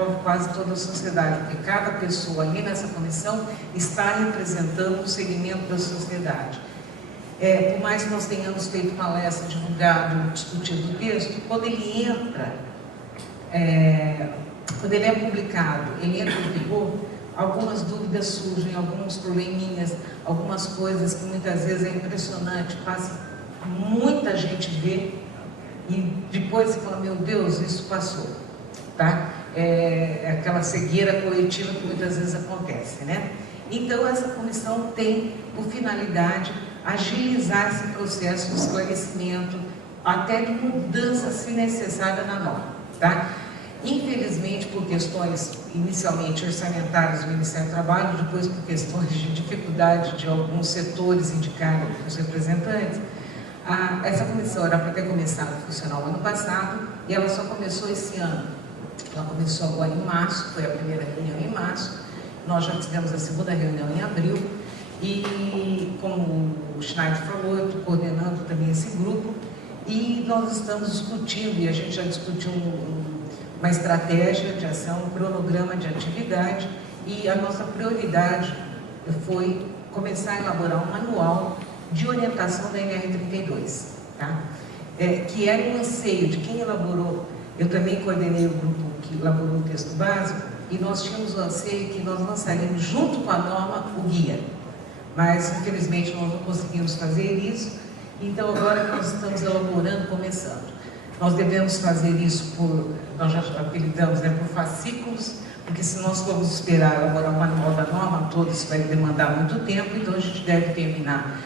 envolve quase toda a sociedade, porque cada pessoa ali nessa comissão está representando um segmento da sociedade. Por mais que nós tenhamos feito palestra, divulgado, discutido o texto, quando ele entra, quando ele é publicado, ele entra em vigor, algumas dúvidas surgem, alguns probleminhas, algumas coisas que muitas vezes é impressionante, passa muita gente vê e depois você fala, meu Deus, isso passou, tá? É aquela cegueira coletiva que muitas vezes acontece, né? Então essa comissão tem por finalidade agilizar esse processo de esclarecimento, até de mudança, se necessária, na norma, tá? Infelizmente, por questões inicialmente orçamentárias do Ministério do Trabalho, depois por questões de dificuldade de alguns setores indicarem os representantes, essa comissão era para ter começado a funcionar o ano passado e ela só começou esse ano. Ela começou agora em março, foi a primeira reunião em março, nós já tivemos a segunda reunião em abril e, como o Schneider falou, eu estou coordenando também esse grupo e nós estamos discutindo, e a gente já discutiu uma estratégia de ação, um cronograma de atividade e a nossa prioridade foi começar a elaborar um manual de orientação da NR32, tá? Que era um anseio de quem elaborou. Eu também coordenei o grupo que elaborou o texto básico e nós tínhamos o anseio que nós lançaríamos junto com a norma o guia, mas infelizmente nós não conseguimos fazer isso, então agora que nós estamos elaborando, começando. Nós devemos fazer isso nós já apelidamos, por fascículos, porque se nós formos esperar elaborar o manual da norma todo, isso vai demandar muito tempo, então a gente deve terminar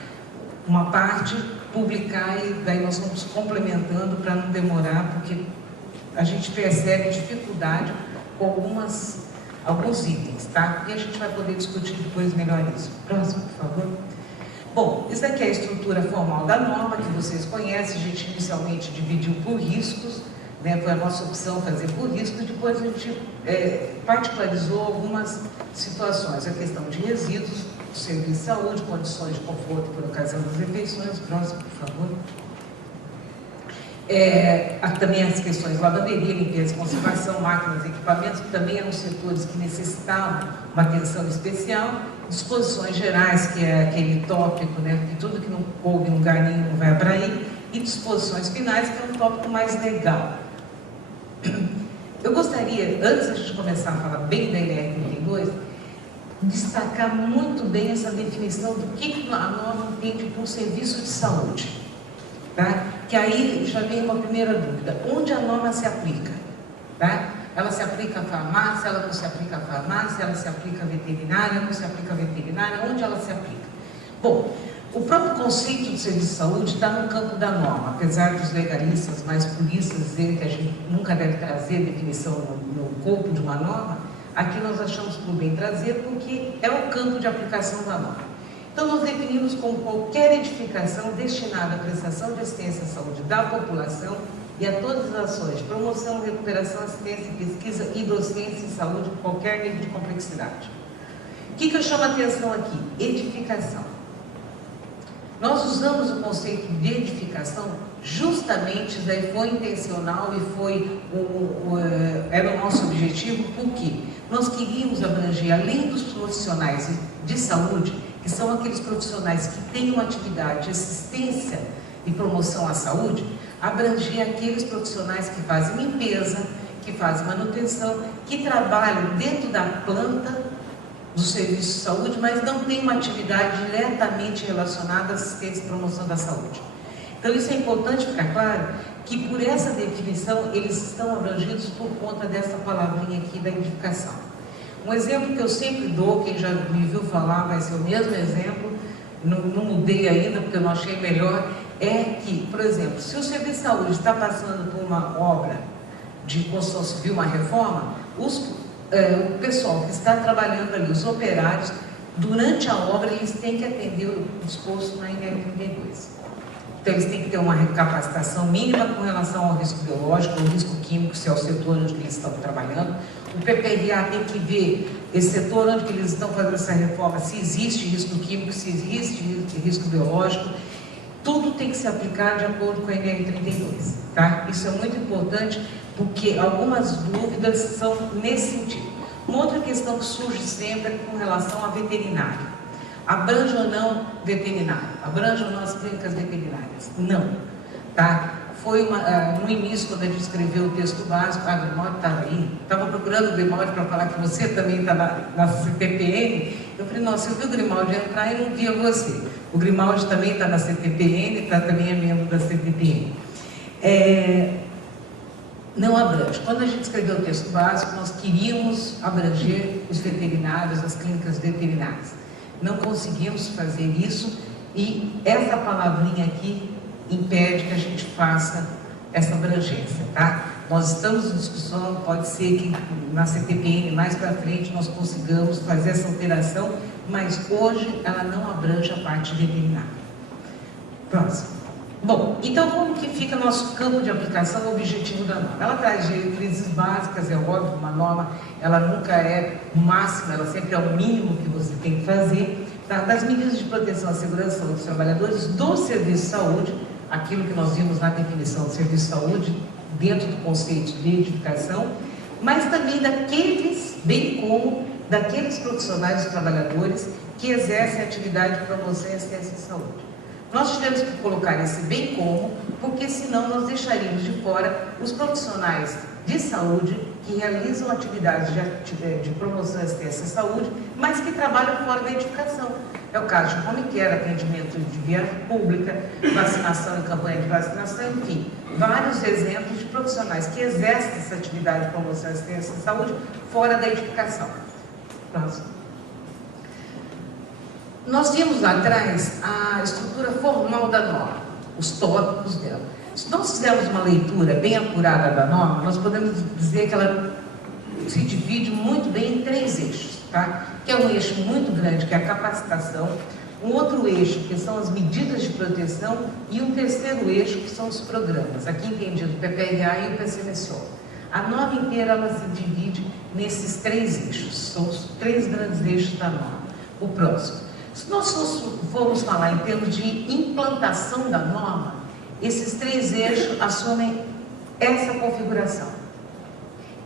uma parte, publicar e daí nós vamos complementando para não demorar, porque a gente percebe dificuldade com alguns itens, tá? E a gente vai poder discutir depois melhor isso. Próximo, por favor. Bom, isso aqui é a estrutura formal da norma, que vocês conhecem. A gente inicialmente dividiu por riscos, né? Foi a nossa opção fazer por riscos, depois a gente particularizou algumas situações, a questão de resíduos, serviço de saúde, condições de conforto por ocasião das refeições. Próximo, por favor. Também as questões de lavanderia, limpeza, conservação, máquinas e equipamentos, que também eram setores que necessitavam uma atenção especial. Disposições gerais, que é aquele tópico, né, que tudo que não coube em lugar nenhum vai para aí. E disposições finais, que é um tópico mais legal. Eu gostaria, antes da gente começar a falar bem da NR32, destacar muito bem essa definição do que a norma entende por serviço de saúde, tá? Que aí já vem uma primeira dúvida, onde a norma se aplica, tá? Ela se aplica à farmácia, ela não se aplica à farmácia, ela se aplica à veterinária, não se aplica à veterinária, onde ela se aplica? Bom, o próprio conceito de serviço de saúde está no campo da norma, apesar dos legalistas mais puristas dizerem que a gente nunca deve trazer definição no corpo de uma norma, aqui nós achamos por bem trazer porque é o campo de aplicação da norma. Então, nós definimos como qualquer edificação destinada à prestação de assistência à saúde da população e a todas as ações de promoção, recuperação, assistência, pesquisa e docência em saúde de qualquer nível de complexidade. O que eu chamo a atenção aqui? Edificação. Nós usamos o conceito de edificação justamente, daí foi intencional e era o nosso objetivo, porque nós queríamos abranger, além dos profissionais de saúde, que são aqueles profissionais que têm uma atividade de assistência e promoção à saúde, abranger aqueles profissionais que fazem limpeza, que fazem manutenção, que trabalham dentro da planta do serviço de saúde, mas não têm uma atividade diretamente relacionada à assistência e promoção da saúde. Então isso é importante ficar claro, que por essa definição eles estão abrangidos por conta dessa palavrinha aqui da edificação. Um exemplo que eu sempre dou, quem já me viu falar vai ser o mesmo exemplo, não mudei ainda porque eu não achei melhor, é que, por exemplo, se o serviço de saúde está passando por uma obra de construção civil, uma reforma, o pessoal que está trabalhando ali, os operários, durante a obra eles têm que atender o disposto na NR32. Então eles têm que ter uma capacitação mínima com relação ao risco biológico, ao risco químico, se é o setor onde eles estão trabalhando. O PPRA tem que ver esse setor onde eles estão fazendo essa reforma, se existe risco químico, se existe risco biológico. tudo tem que se aplicar de acordo com a NR32, tá? Isso é muito importante, porque algumas dúvidas são nesse sentido. Uma outra questão que surge sempre é com relação a veterinário. Abrange ou não veterinário? Abrange ou não as clínicas veterinárias? Não, tá? Foi no início, quando a gente escreveu o texto básico, a Grimaldi estava aí, estava procurando o Grimaldi para falar que você também está na CTPN. Eu falei, nossa, eu vi o Grimaldi entrar e não via você. O Grimaldi também está na CTPN, também é membro da CTPN. Não abrange. Quando a gente escreveu o texto básico, nós queríamos abranger os veterinários, as clínicas veterinárias. Não conseguimos fazer isso e essa palavrinha aqui impede que a gente faça essa abrangência, tá? Nós estamos em discussão, pode ser que na CTPN mais para frente nós consigamos fazer essa alteração, mas hoje ela não abrange a parte veterinária. Próximo. Bom, então como que fica nosso campo de aplicação, o objetivo da norma? Ela traz diretrizes básicas, é óbvio, uma norma, ela nunca é o máximo, ela sempre é o mínimo que você tem que fazer, tá? Das medidas de proteção à segurança dos trabalhadores do serviço de saúde, aquilo que nós vimos na definição do serviço de saúde, dentro do conceito de edificação, mas também daqueles, bem como daqueles profissionais e trabalhadores que exercem atividade de promoção e assistência de saúde. Nós tivemos que colocar esse bem como, porque senão nós deixaríamos de fora os profissionais de saúde que realizam atividades de promoção e assistência à saúde, mas que trabalham fora da edificação. É o caso de home care, atendimento de via pública, vacinação e campanha de vacinação, enfim, vários exemplos de profissionais que exercem essa atividade de promoção e assistência à saúde fora da edificação. Próximo. Nós vimos lá atrás a estrutura formal da norma, os tópicos dela. Se nós fizermos uma leitura bem apurada da norma, nós podemos dizer que ela se divide muito bem em 3 eixos, tá? Que é um eixo muito grande, que é a capacitação, um outro eixo, que são as medidas de proteção, e um terceiro eixo, que são os programas, aqui entendido o PPRA e o PCMSO. A norma inteira ela se divide nesses 3 eixos, são os 3 grandes eixos da norma. O próximo. Se nós formos falar em termos de implantação da norma, esses 3 eixos assumem essa configuração.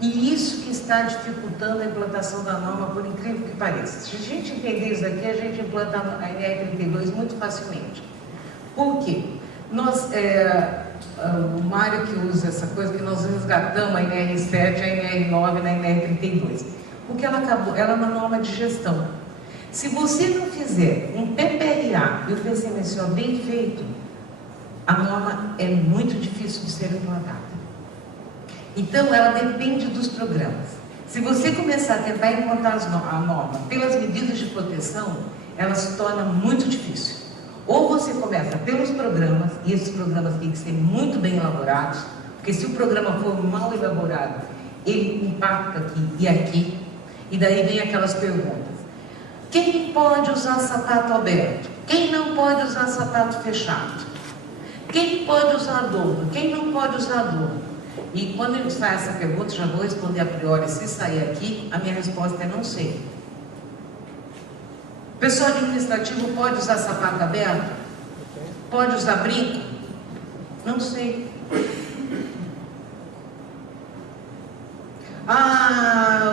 E isso que está dificultando a implantação da norma, por incrível que pareça. Se a gente entender isso daqui, a gente implanta a NR32 muito facilmente. Por quê? O Mário que usa essa coisa, que nós resgatamos a NR7, a NR9 na NR32. Porque ela é uma norma de gestão. Se você não fizer um PPRA e o PCMSO bem feito, a norma é muito difícil de ser implantada. Então, ela depende dos programas. Se você começar a tentar implantar a norma pelas medidas de proteção, ela se torna muito difícil. Ou você começa pelos programas, e esses programas têm que ser muito bem elaborados, porque se o programa for mal elaborado, ele impacta aqui e aqui, e daí vem aquelas perguntas. Quem pode usar sapato aberto? Quem não pode usar sapato fechado? Quem pode usar adorno? Quem não pode usar adorno? E quando a gente faz essa pergunta, já vou responder a priori, se sair aqui, a minha resposta é não sei. Pessoal administrativo pode usar sapato aberto? Pode usar brinco? Não sei.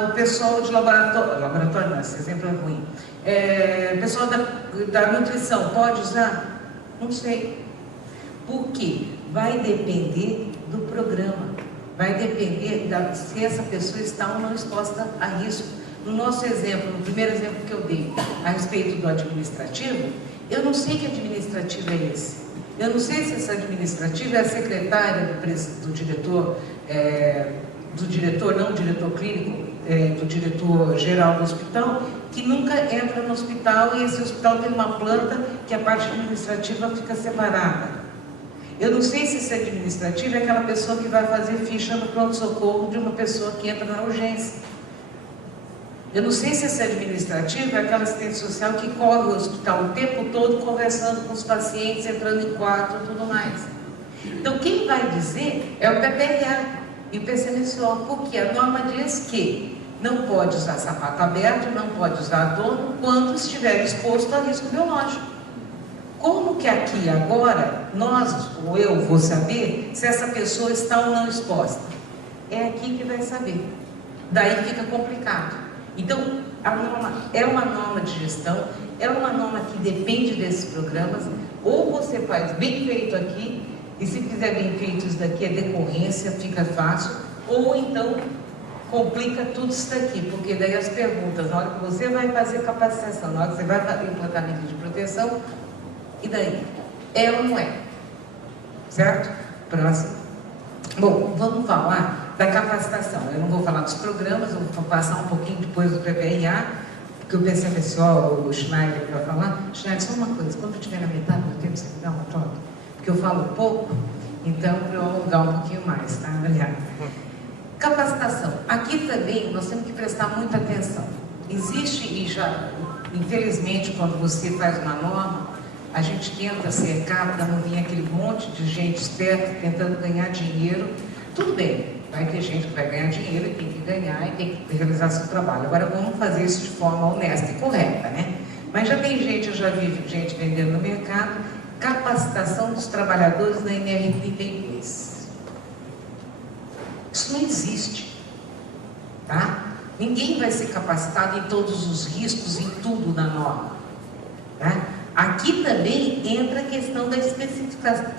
O pessoal de laboratório não, esse exemplo é ruim. Pessoal da nutrição, pode usar? Não sei. Por quê? Vai depender do programa. Vai depender se essa pessoa está ou não exposta a risco. No nosso exemplo, no primeiro exemplo que eu dei, a respeito do administrativo, eu não sei que administrativo é esse. Eu não sei se esse administrativo é a secretária do diretor, não diretor clínico, do diretor geral do hospital, que nunca entra no hospital, e esse hospital tem uma planta que a parte administrativa fica separada. Eu não sei se esse administrativo é aquela pessoa que vai fazer ficha no pronto-socorro de uma pessoa que entra na urgência. Eu não sei se esse administrativo é aquela assistente social que corre o hospital o tempo todo conversando com os pacientes, entrando em quarto e tudo mais. Então, quem vai dizer é o PPRA e o PCMSO, porque a norma diz que não pode usar sapato aberto, não pode usar adorno quando estiver exposto a risco biológico. Como que aqui agora, nós, ou eu, vou saber se essa pessoa está ou não exposta? É aqui que vai saber. Daí fica complicado. Então, a norma é uma norma de gestão, é uma norma que depende desses programas, ou você faz bem feito aqui, e se fizer bem feito isso daqui, é decorrência, fica fácil, ou então complica tudo isso daqui, porque daí as perguntas, na hora que você vai fazer capacitação, na hora que você vai fazer implantamento de proteção, e daí? É ou não é? Certo? Próximo. Bom, vamos falar da capacitação. Eu não vou falar dos programas, eu vou passar um pouquinho depois do PPRA, porque eu pensei assim, ó, o Schneider para falar. Schneider, só uma coisa, quando eu estiver na metade do tempo, você me dá uma troca? Porque eu falo pouco, então para eu alongar um pouquinho mais, tá? Obrigada. Capacitação. Aqui também nós temos que prestar muita atenção. Existe, e já, infelizmente, quando você faz uma norma, a gente tenta cercar para não vir aquele monte de gente esperta tentando ganhar dinheiro. Tudo bem, vai ter gente que vai ganhar dinheiro e tem que ganhar e tem que realizar seu trabalho. Agora vamos fazer isso de forma honesta e correta, né? Mas já tem gente, eu já vi gente vendendo no mercado, capacitação dos trabalhadores na NR32. Isso não existe, tá? Ninguém vai ser capacitado em todos os riscos, em tudo na norma, tá? Aqui também entra a questão da especificação,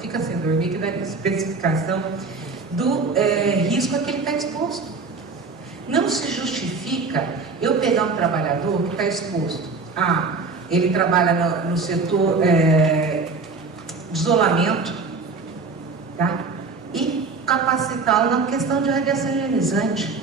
fica sem dormir, que dá especificação do risco a que ele está exposto. Não se justifica eu pegar um trabalhador que está exposto a, ele trabalha no setor de isolamento, tá? E capacitá-lo na questão de radiação ionizante.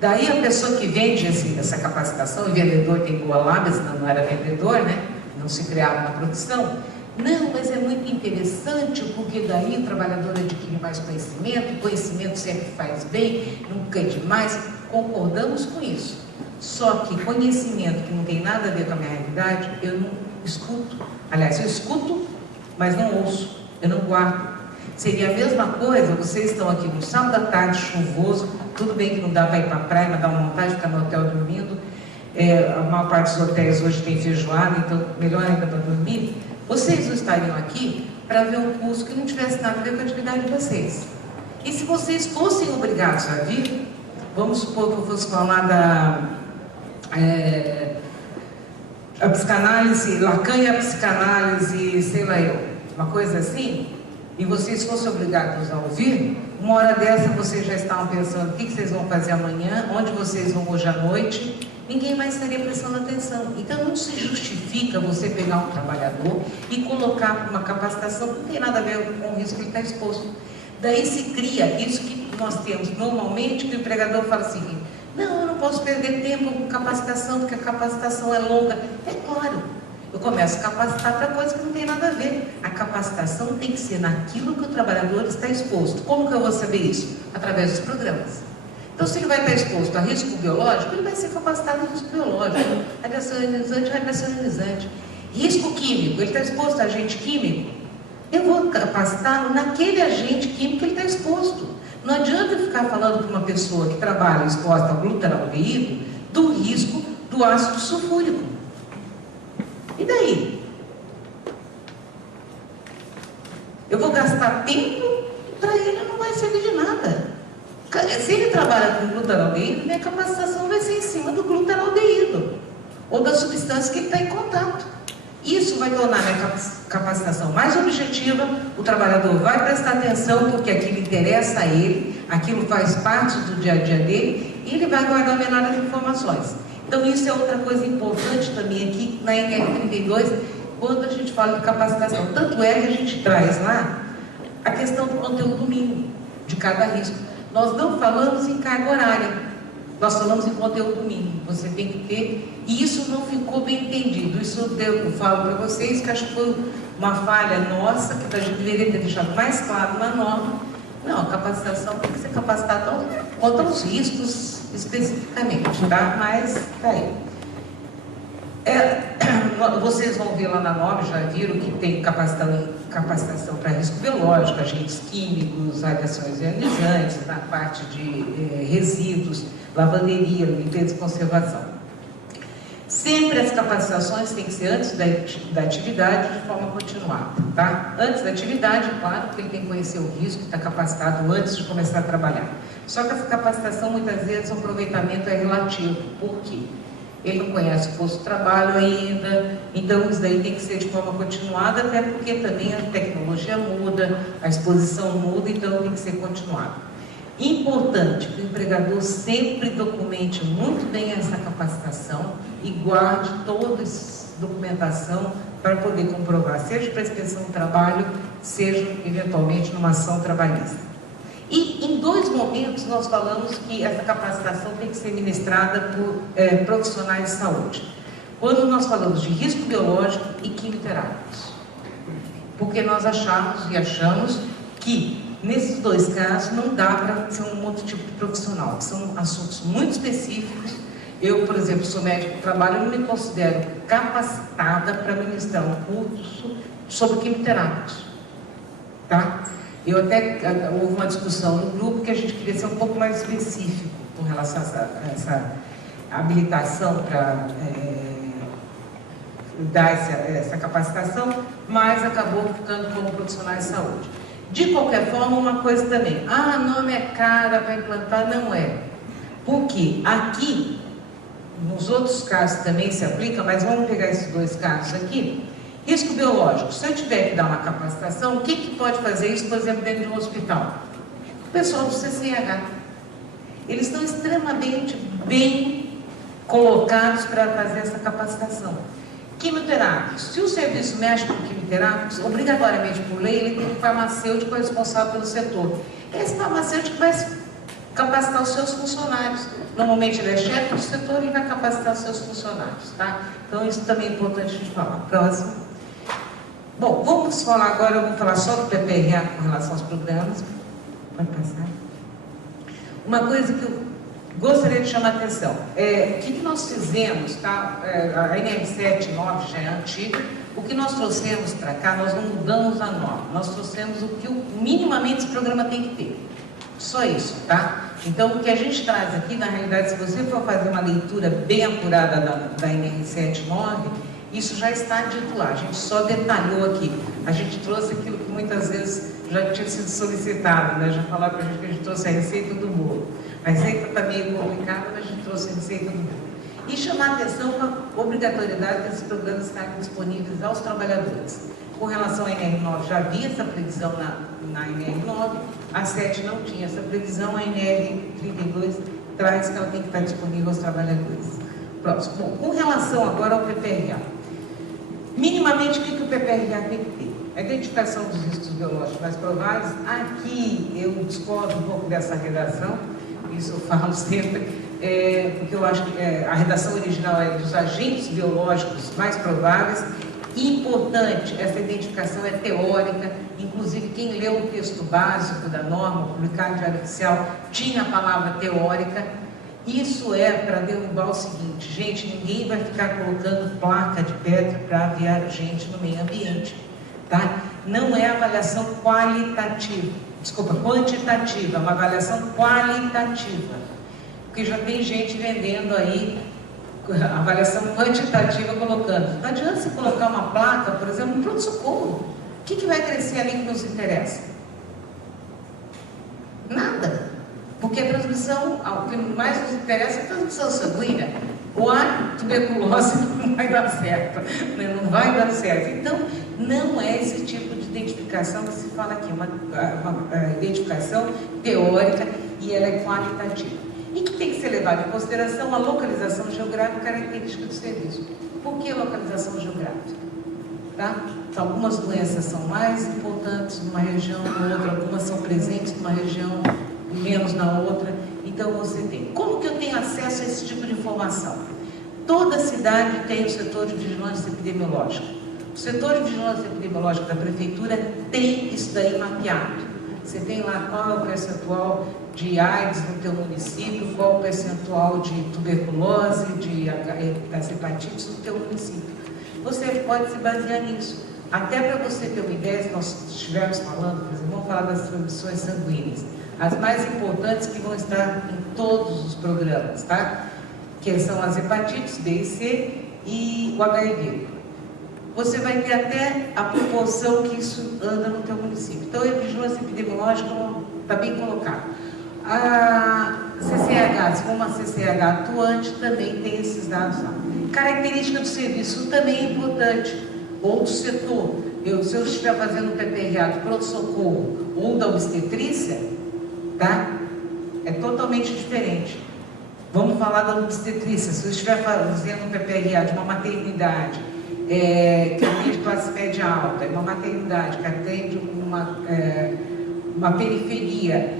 Daí a pessoa que vende essa capacitação, o vendedor tem boa lábia, senão não era vendedor, né? Não se criava na produção. Não, mas é muito interessante, porque daí o trabalhador adquire mais conhecimento, e conhecimento sempre faz bem, nunca é demais. Concordamos com isso. Só que conhecimento que não tem nada a ver com a minha realidade, eu não escuto. Aliás, eu escuto, mas não ouço, eu não guardo. Seria a mesma coisa, vocês estão aqui no sábado à tarde, chuvoso, tudo bem que não dá para ir para a praia, mas dá uma vontade de ficar no hotel dormindo. A maior parte dos hotéis hoje tem feijoada, então melhor ainda para dormir. Vocês não estariam aqui para ver um curso que não tivesse nada a ver com a atividade de vocês. E se vocês fossem obrigados a vir, vamos supor que eu fosse falar da a psicanálise, Lacan e a psicanálise, sei lá eu, uma coisa assim, e vocês fossem obrigados a ouvir, uma hora dessa vocês já estavam pensando o que vocês vão fazer amanhã, onde vocês vão hoje à noite, ninguém mais estaria prestando atenção. Então não se justifica você pegar um trabalhador e colocar uma capacitação que não tem nada a ver com o risco que ele está exposto. Daí se cria isso que nós temos normalmente, que o empregador fala assim, não, eu não posso perder tempo com capacitação, porque a capacitação é longa. É claro, eu começo a capacitar para coisa que não tem nada a ver. A capacitação tem que ser naquilo que o trabalhador está exposto. Como que eu vou saber isso? Através dos programas. Então, se ele vai estar exposto a risco biológico, ele vai ser capacitado em risco biológico. Radiação ionizante. Risco químico, ele está exposto a agente químico. Eu vou capacitá-lo naquele agente químico que ele está exposto. Não adianta ficar falando para uma pessoa que trabalha exposta ao glutaraldeído do risco do ácido sulfúrico. E daí? Eu vou gastar tempo, para ele não vai servir de nada. Se ele trabalha com glutaraldeído, minha capacitação vai ser em cima do glutaraldeído ou da substância que ele está em contato. Isso vai tornar a minha capacitação mais objetiva, o trabalhador vai prestar atenção porque aquilo interessa a ele, aquilo faz parte do dia a dia dele e ele vai guardar melhores informações. Então isso é outra coisa importante também aqui na NR32, quando a gente fala de capacitação. Tanto é que a gente traz lá a questão do conteúdo mínimo de cada risco. Nós não falamos em carga horária, nós falamos em conteúdo mínimo. Você tem que ter, e isso não ficou bem entendido. Isso eu falo para vocês que acho que foi uma falha nossa, que a gente deveria ter deixado mais claro na norma. Não, a capacitação tem que ser capacitada contra os riscos especificamente, tá? Mas tá aí. Vocês vão ver lá na norma, já viram que tem capacitação para risco biológico, agentes químicos, radiações ionizantes, na parte de resíduos, lavanderia, limpeza e conservação. Sempre as capacitações têm que ser antes da atividade, de forma continuada, tá? Antes da atividade, claro, porque ele tem que conhecer o risco, está capacitado antes de começar a trabalhar. Só que essa capacitação, muitas vezes, o aproveitamento é relativo. Por quê? Ele não conhece o posto de trabalho ainda, então isso daí tem que ser de forma continuada, até porque também a tecnologia muda, a exposição muda, então tem que ser continuado. Importante que o empregador sempre documente muito bem essa capacitação e guarde toda essa documentação para poder comprovar, seja para a inspeção do trabalho, seja eventualmente numa ação trabalhista. E em 2 momentos nós falamos que essa capacitação tem que ser ministrada por profissionais de saúde. Quando nós falamos de risco biológico e quimioterápicos. Porque nós achamos que nesses 2 casos não dá para ser um outro tipo de profissional, que são assuntos muito específicos. Eu, por exemplo, sou médico do trabalho, eu não me considero capacitada para ministrar um curso sobre quimioterápicos, tá? Eu até, houve uma discussão no grupo que a gente queria ser um pouco mais específico com relação a essa habilitação para dar essa capacitação, mas acabou ficando como profissionais de saúde. De qualquer forma, uma coisa também, a norma é cara para implantar, não é. Porque aqui, nos outros casos também se aplica, mas vamos pegar esses 2 casos aqui. Risco biológico, se eu tiver que dar uma capacitação, o que pode fazer isso, por exemplo, dentro de um hospital? O pessoal do CCH. Eles estão extremamente bem colocados para fazer essa capacitação. Quimioterápicos. Se o serviço mexe com quimioterápicos, obrigatoriamente por lei, ele tem um farmacêutico responsável pelo setor. Esse farmacêutico vai capacitar os seus funcionários. Normalmente ele é chefe do setor e vai capacitar os seus funcionários, tá? Então isso também é importante de falar. Próximo. Bom, vamos falar agora, eu vou falar só do PPRA com relação aos programas. Pode passar. Uma coisa que eu gostaria de chamar a atenção, o que nós fizemos, tá? A NR79 já é antiga, o que nós trouxemos para cá, nós não mudamos a norma, nós trouxemos o que minimamente esse programa tem que ter, só isso, tá? Então o que a gente traz aqui, na realidade, se você for fazer uma leitura bem apurada da NR79, isso já está dito lá, a gente só detalhou aqui, a gente trouxe aquilo que muitas vezes já tinha sido solicitado, né? Já falaram para a gente que a gente trouxe a receita do bolo. A receita está meio complicada, mas a gente trouxe a receita do bolo. E chamar a atenção para a obrigatoriedade desses programas estarem disponíveis aos trabalhadores. Com relação à NR9, já havia essa previsão na NR9, a 7 não tinha essa previsão, a NR32 traz que ela tem que estar disponível aos trabalhadores. Próximo. Bom, com relação agora ao PPRA. Minimamente, o que o PPRA tem que ter? A identificação dos riscos biológicos mais prováveis. Aqui eu discordo um pouco dessa redação, isso eu falo sempre, porque eu acho que a redação original é dos agentes biológicos mais prováveis. Importante, essa identificação é teórica, inclusive quem leu o texto básico da norma, publicado no Diário Oficial, tinha a palavra teórica. Isso é para derrubar o seguinte, gente, ninguém vai ficar colocando placa de pedra para aviar gente no meio ambiente, tá? Não é avaliação quantitativa, é uma avaliação qualitativa, porque já tem gente vendendo aí avaliação quantitativa colocando. Não adianta você colocar uma placa, por exemplo, no pronto-socorro. O que vai crescer ali que nos interessa? Nada. Porque a transmissão, o que mais nos interessa é a transmissão sanguínea. Ou a tuberculose não vai dar certo. Né? Não vai dar certo. Então, não é esse tipo de identificação que se fala aqui. É uma identificação teórica e ela é qualitativa. E que tem que ser levado em consideração a localização geográfica e característica do serviço. Por que localização geográfica? Tá? Então, algumas doenças são mais importantes numa região, na outra, algumas são presentes numa região, menos na outra. Então, você tem. Como que eu tenho acesso a esse tipo de informação? Toda cidade tem o setor de vigilância epidemiológica. O setor de vigilância epidemiológica da prefeitura tem isso daí mapeado. Você tem lá qual é o percentual de AIDS no teu município, qual é o percentual de tuberculose, das hepatites no teu município. Você pode se basear nisso. Até para você ter uma ideia, se nós estivermos falando, por exemplo, vamos falar das transmissões sanguíneas. As mais importantes que vão estar em todos os programas, tá? Que são as hepatites B e C e o HIV. Você vai ter até a proporção que isso anda no teu município. Então, a vigilância epidemiológica está bem colocada. A CCH, se for uma CCH atuante, também tem esses dados lá. Característica do serviço também é importante. Ou do setor. Se eu estiver fazendo PPRA do pronto-socorro ou da obstetrícia, tá? É totalmente diferente. Vamos falar da obstetrícia. Se eu estiver fazendo PPRA de uma maternidade que atende classe média alta, uma maternidade que atende uma periferia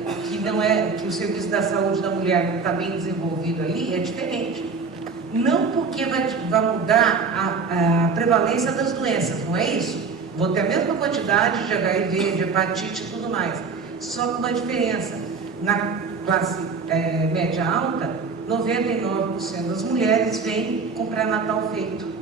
que o serviço da saúde da mulher não está bem desenvolvido ali, é diferente. Não porque vai mudar a prevalência das doenças, não é isso? Vou ter a mesma quantidade de HIV, de hepatite e tudo mais, só com uma diferença. Na classe média alta, 99% das mulheres vêm com pré-natal feito.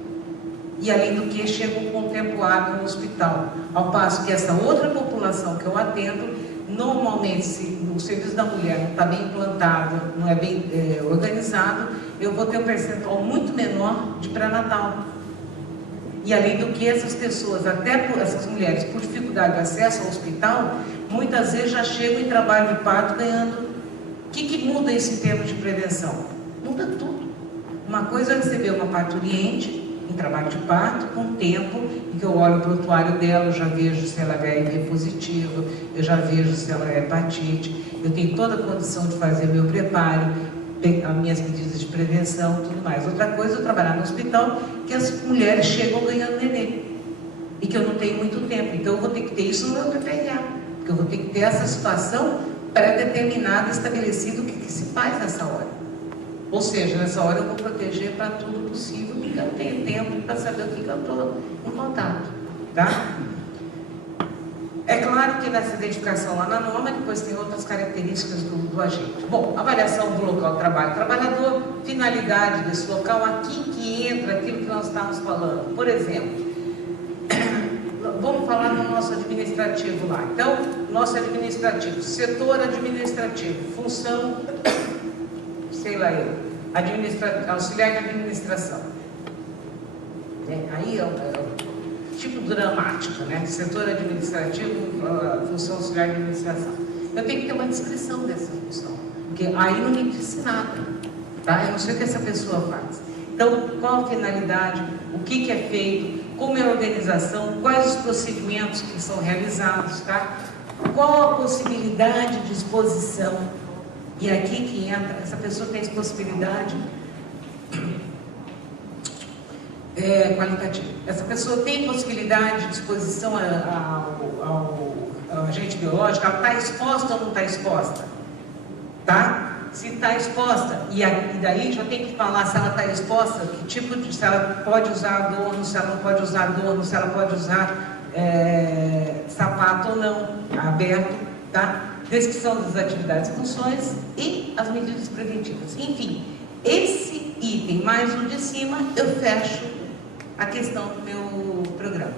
E além do que, chegam com tempo hábil no hospital. Ao passo que essa outra população que eu atendo, normalmente, se o serviço da mulher não está bem implantado, não é bem organizado, eu vou ter um percentual muito menor de pré-natal. E além do que, essas pessoas, essas mulheres, por dificuldade de acesso ao hospital, muitas vezes já chegam em trabalho de parto ganhando. O que muda isso em termos de prevenção? Muda tudo. Uma coisa é receber uma parturiente em trabalho de parto, com tempo, em que eu olho o prontuário dela, eu já vejo se ela é HIV positivo, eu já vejo se ela é hepatite, eu tenho toda a condição de fazer meu preparo, as minhas medidas de prevenção, tudo mais. Outra coisa é eu trabalhar no hospital, que as mulheres chegam ganhando neném, e que eu não tenho muito tempo, então eu vou ter que ter isso no meu PPRA, porque eu vou ter que ter essa situação pré-determinada, estabelecida, o que se faz nessa hora. Ou seja, nessa hora eu vou proteger para tudo possível, porque eu não tenho tempo para saber o que eu estou em contato, tá? É claro que nessa identificação lá na norma, depois tem outras características do agente. Bom, avaliação do local de trabalho. Trabalhador, finalidade desse local, aqui que entra aquilo que nós estávamos falando. Por exemplo, vamos falar no nosso administrativo lá. Então, nosso administrativo, setor administrativo, função, sei lá auxiliar de administração. Aí é o tipo dramático, né? Setor administrativo, função auxiliar de administração. Eu tenho que ter uma descrição dessa função, porque aí não me disse nada, tá? Eu não sei o que essa pessoa faz. Então, qual a finalidade, o que é feito, como é a organização, quais os procedimentos que são realizados, tá? Qual a possibilidade de exposição? E aqui que entra, essa pessoa tem possibilidade qualitativa. Essa pessoa tem possibilidade de exposição ao agente biológico, ela está exposta ou não está exposta? Tá? Se está exposta, e daí já tem que falar se ela está exposta, que tipo de, se ela pode usar adorno, se ela não pode usar adorno, se ela pode usar sapato ou não, aberto, tá? Descrição das atividades e funções e as medidas preventivas. Enfim, esse item mais o de cima, eu fecho a questão do meu programa.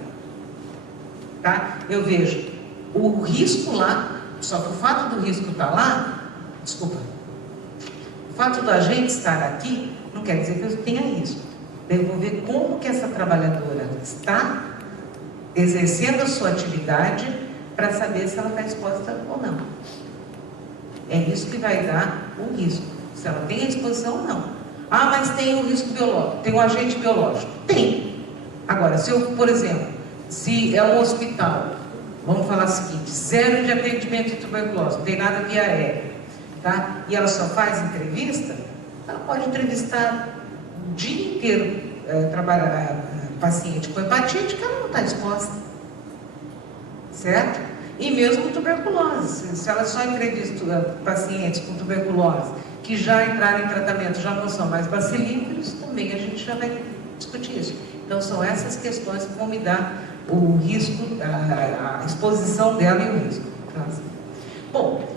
Tá? Eu vejo o risco lá, só que o fato do risco estar lá, desculpa, o fato do agente estar aqui, não quer dizer que eu tenha risco. Eu vou ver como que essa trabalhadora está exercendo a sua atividade para saber se ela está exposta ou não. É isso que vai dar o risco, se ela tem a exposição ou não. Ah, mas tem o risco biológico, tem o agente biológico. Tem. Agora, se eu, por exemplo, se é um hospital, vamos falar o seguinte, 0 de atendimento de tuberculose, não tem nada via aérea, tá? E ela só faz entrevista, ela pode entrevistar o dia inteiro, trabalhar paciente com hepatite, que ela não está exposta. Certo? E mesmo tuberculose, se ela só entrevista pacientes com tuberculose que já entraram em tratamento, já não são mais bacilíferos, também a gente já vai discutir isso. Então são essas questões que vão me dar o risco, a exposição dela e o risco. Bom,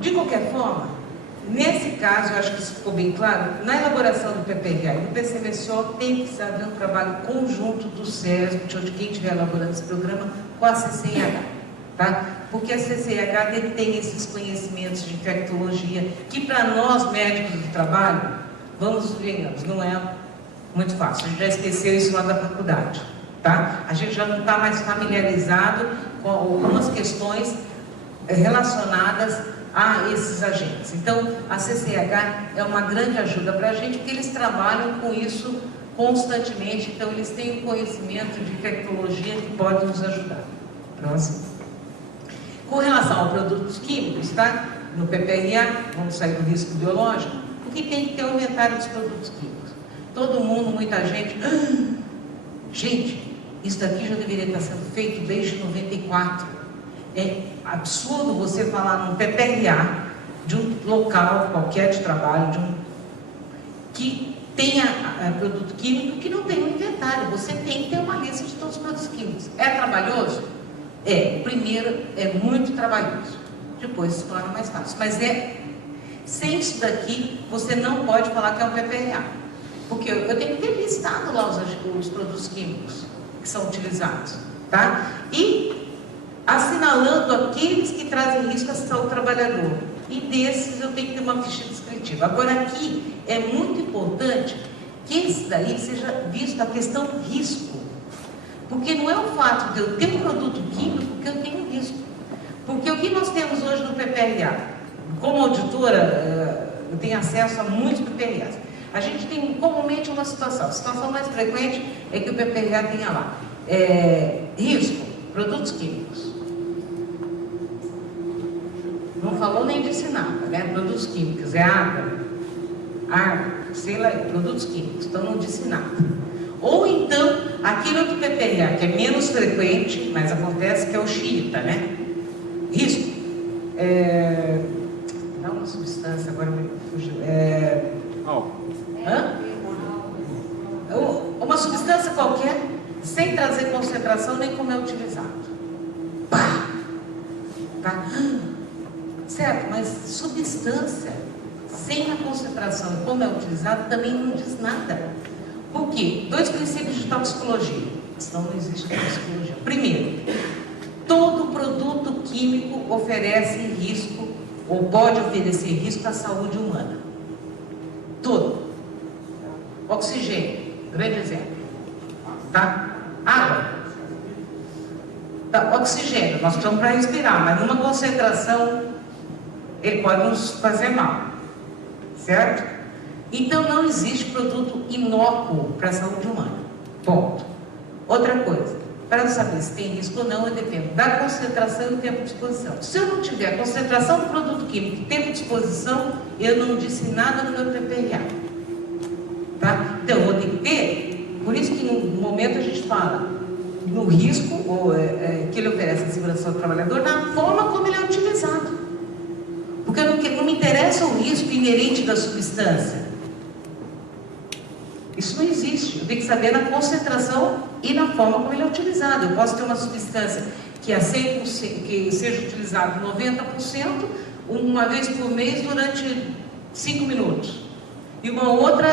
de qualquer forma, nesse caso, eu acho que isso ficou bem claro, na elaboração do PPRA e do PCMSO tem que haver um trabalho conjunto do SESB, de quem estiver elaborando esse programa, com a CCIH, tá? Porque a CCIH detém esses conhecimentos de infectologia, que para nós médicos do trabalho, vamos venhamos, não é Muito fácil, a gente já esqueceu isso lá da faculdade, tá? A gente já não está mais familiarizado com algumas questões relacionadas a esses agentes. Então, a CCH é uma grande ajuda para a gente, porque eles trabalham com isso constantemente, então eles têm um conhecimento de tecnologia que pode nos ajudar. Próximo. Com relação a produtos químicos, tá? No PPRA, vamos sair do risco biológico, o que tem que ter o inventário dos produtos químicos? Todo mundo, muita gente, gente, isso daqui já deveria estar sendo feito desde 94. É absurdo você falar num PPRA de um local qualquer de trabalho, que tenha produto químico que não tem um inventário. Você tem que ter uma lista de todos os produtos químicos. É trabalhoso? É. O primeiro é muito trabalhoso. Depois se torna mais fácil. Mas sem isso daqui, você não pode falar que é um PPRA. Porque eu tenho que ter listado lá os produtos químicos que são utilizados, tá? E assinalando aqueles que trazem risco à saúde do trabalhador. E desses eu tenho que ter uma ficha descritiva. Agora aqui é muito importante que esse daí seja visto a questão risco. Porque não é o fato de eu ter um produto químico que eu tenho risco. Porque o que nós temos hoje no PPRA? Como auditora, eu tenho acesso a muitos PPRAs. A gente tem comumente uma situação. A situação mais frequente é que o PPRA tenha lá risco, produtos químicos. Não falou nem disse nada, né? Produtos químicos, é água, ar, sei lá, produtos químicos, então não disse nada. Ou então, aquele outro PPRA, que é menos frequente, mas acontece, que é o xiita, né? Risco. Dá uma substância, agora me fugiu. Uma substância qualquer, sem trazer concentração nem como é utilizado. Pá! Tá? Certo, mas substância sem a concentração e como é utilizado também não diz nada. Por quê? 2 princípios de toxicologia, senão não existe toxicologia. Primeiro, todo produto químico oferece risco ou pode oferecer risco à saúde humana. Todo. Oxigênio, grande exemplo. Tá? Água. Tá? Oxigênio, nós precisamos para respirar, mas numa concentração ele pode nos fazer mal, certo? Então não existe produto inócuo para a saúde humana, ponto. Outra coisa, para saber se tem risco ou não, eu dependo da concentração e do tempo de exposição. Se eu não tiver a concentração do produto químico e tempo de exposição, eu não disse nada no meu PPRA, tá? Então eu vou ter que ter, por isso que no momento a gente fala no risco que ele oferece à segurança do trabalhador, na forma como ele é utilizado. Porque não me interessa o risco inerente da substância. Isso não existe. Eu tenho que saber na concentração e na forma como ele é utilizado. Eu posso ter uma substância que é 100%, que seja utilizado 90%, uma vez por mês durante 5 minutos. E uma outra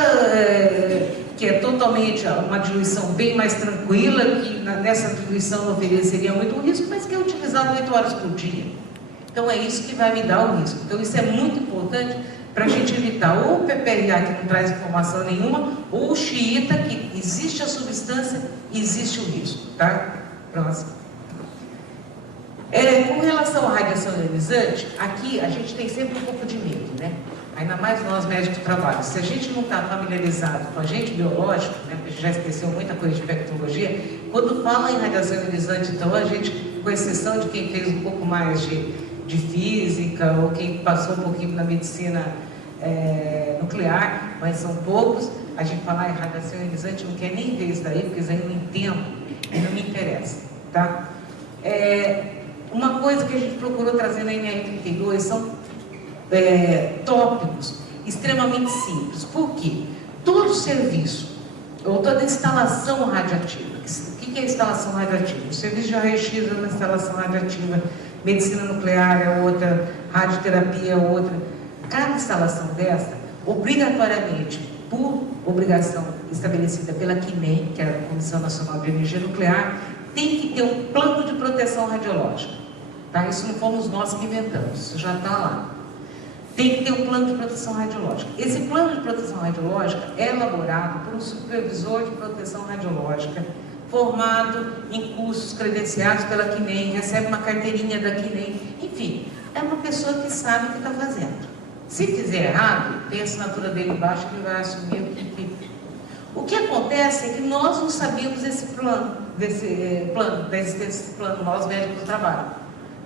que é totalmente uma diluição bem mais tranquila, que nessa diluição não ofereceria muito risco, mas que é utilizado 8 horas por dia. Então é isso que vai me dar o risco. Então isso é muito importante para a gente evitar ou o PPRA que não traz informação nenhuma, ou o xiita que existe a substância e existe o risco, tá? Próximo. Com relação à radiação ionizante, aqui a gente tem sempre um pouco de medo, né? Ainda mais nós médicos do trabalho. Se a gente não está familiarizado com agente biológico, né, porque a gente já esqueceu muita coisa de infectologia, quando fala em radiação ionizante, então a gente, com exceção de quem fez um pouco mais de física, ou quem passou um pouquinho na medicina nuclear, mas são poucos, a gente falar em radiação ionizante não quer nem ver isso daí, porque isso aí eu não entendo e não me interessa, tá? Uma coisa que a gente procurou trazer na NR32 são tópicos extremamente simples. Por quê? Todo serviço, ou toda instalação radiativa, o que é instalação radiativa? O serviço de raio-x é uma instalação radiativa, medicina nuclear é outra, radioterapia é outra. Cada instalação dessa, obrigatoriamente, por obrigação estabelecida pela CNEM, que é a Comissão Nacional de Energia Nuclear, tem que ter um plano de proteção radiológica. Tá? Isso não fomos nós que inventamos, isso já está lá. tem que ter um plano de proteção radiológica. Esse plano de proteção radiológica é elaborado por um supervisor de proteção radiológica, formado em cursos credenciados pela CNEM, recebe uma carteirinha da CNEM, enfim, é uma pessoa que sabe o que está fazendo. Se fizer errado, tem a assinatura dele embaixo que ele vai assumir o que... O que acontece é que nós não sabíamos desse plano, da existência desse plano, nós médicos do trabalho,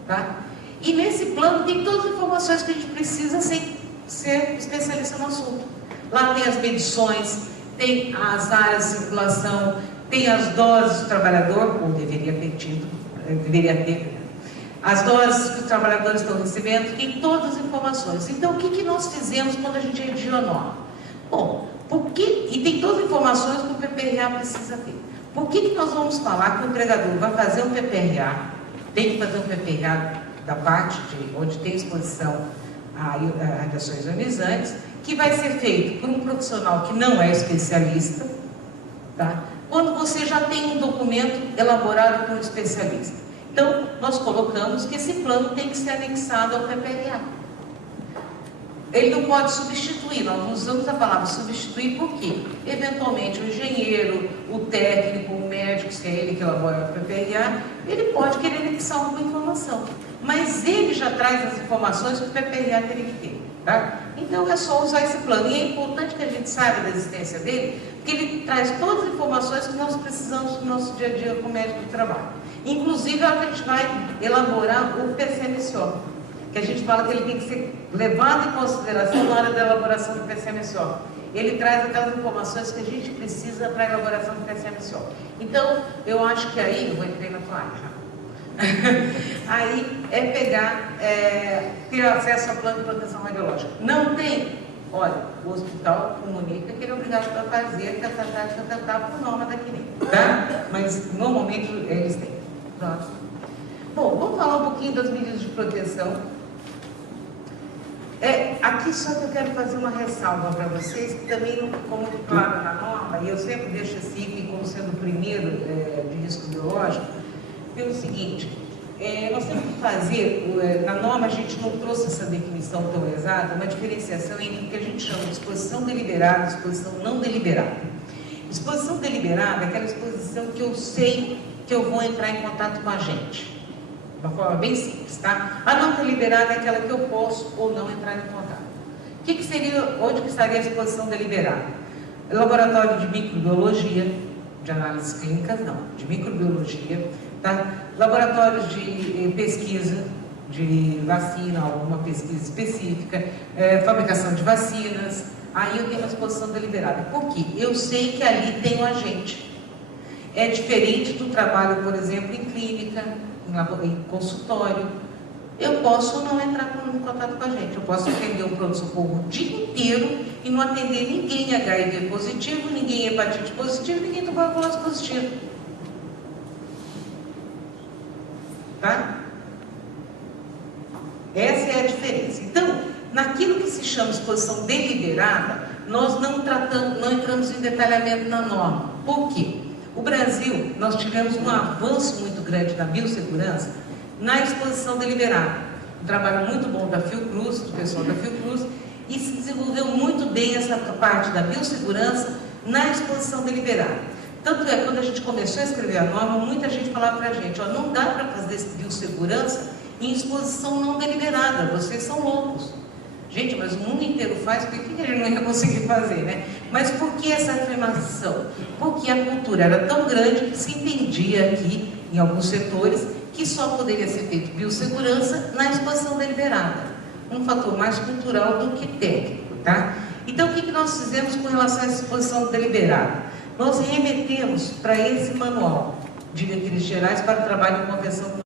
tá? E nesse plano tem todas as informações que a gente precisa sem ser especialista no assunto. Lá tem as medições, tem as áreas de circulação, tem as doses do trabalhador, ou deveria ter, as doses que os trabalhadores estão recebendo, tem todas as informações. Então, o que nós fizemos quando a gente redigiu a norma? Bom, e tem todas as informações que o PPRA precisa ter. Por que nós vamos falar que o empregador vai fazer um PPRA, tem que fazer um PPRA da parte de onde tem exposição a radiações ionizantes, que vai ser feito por um profissional que não é especialista, tá? Quando você já tem um documento elaborado por um especialista. Então, nós colocamos que esse plano tem que ser anexado ao PPRA. Ele não pode substituir, nós não usamos a palavra substituir porque, eventualmente, o engenheiro, o técnico, o médico, se é ele que elabora o PPRA, ele pode querer anexar alguma informação. Mas ele já traz as informações que o PPRA teria que ter, tá? Então é só usar esse plano. E é importante que a gente saiba da existência dele, porque ele traz todas as informações que nós precisamos no nosso dia a dia como médico de trabalho. Inclusive, é a hora que a gente vai elaborar o PCMSO, que a gente fala que ele tem que ser levado em consideração na hora da elaboração do PCMSO. Ele traz aquelas informações que a gente precisa para a elaboração do PCMSO. Então, eu acho que aí, eu vou entrar na tua área já. Aí é pegar, ter acesso ao plano de proteção radiológica. Não tem? Olha, o hospital comunica que ele é obrigado a fazer, por norma da CNEM, tá? Mas normalmente eles têm. Pronto. Bom, vamos falar um pouquinho das medidas de proteção. Aqui só que eu quero fazer uma ressalva para vocês, que também não ficou muito claro na norma, e eu sempre deixo esse item como sendo o primeiro de risco biológico, pelo seguinte, nós temos que fazer, na norma a gente não trouxe essa definição tão exata, uma diferenciação entre o que a gente chama de exposição deliberada e exposição não deliberada. Exposição deliberada é aquela exposição que eu sei que eu vou entrar em contato com a gente. De uma forma bem simples, tá? A não deliberada é aquela que eu posso ou não entrar em contato. Onde que estaria a exposição deliberada? Laboratório de microbiologia, de análises clínicas não, de microbiologia, tá? Laboratórios de pesquisa, de vacina, alguma pesquisa específica, fabricação de vacinas, aí eu tenho uma exposição deliberada. Por quê? Eu sei que ali tem um agente. É diferente do trabalho, por exemplo, em clínica, em consultório. Eu posso não entrar em contato com a gente. Eu posso atender um pronto-socorro o dia inteiro e não atender ninguém HIV positivo, ninguém hepatite positivo, ninguém tuberculose positivo. Tá? Essa é a diferença. Então, naquilo que se chama exposição deliberada, nós não entramos em detalhamento na norma. Por quê? O Brasil, nós tivemos um avanço muito grande na biossegurança na exposição deliberada. Um trabalho muito bom da Fiocruz, do pessoal da Fiocruz, e se desenvolveu muito bem essa parte da biossegurança na exposição deliberada. Tanto é, quando a gente começou a escrever a norma, muita gente falava para a gente, ó, não dá para fazer biossegurança em exposição não deliberada, vocês são loucos. Gente, mas o mundo inteiro faz, por que ele não ia conseguir fazer, né? Mas por que essa afirmação? Porque a cultura era tão grande que se entendia aqui, em alguns setores, que só poderia ser feito biossegurança na exposição deliberada. Um fator mais cultural do que técnico, tá? Então, o que nós fizemos com relação à exposição deliberada? Nós remetemos para esse manual de diretrizes gerais para o trabalho em convenção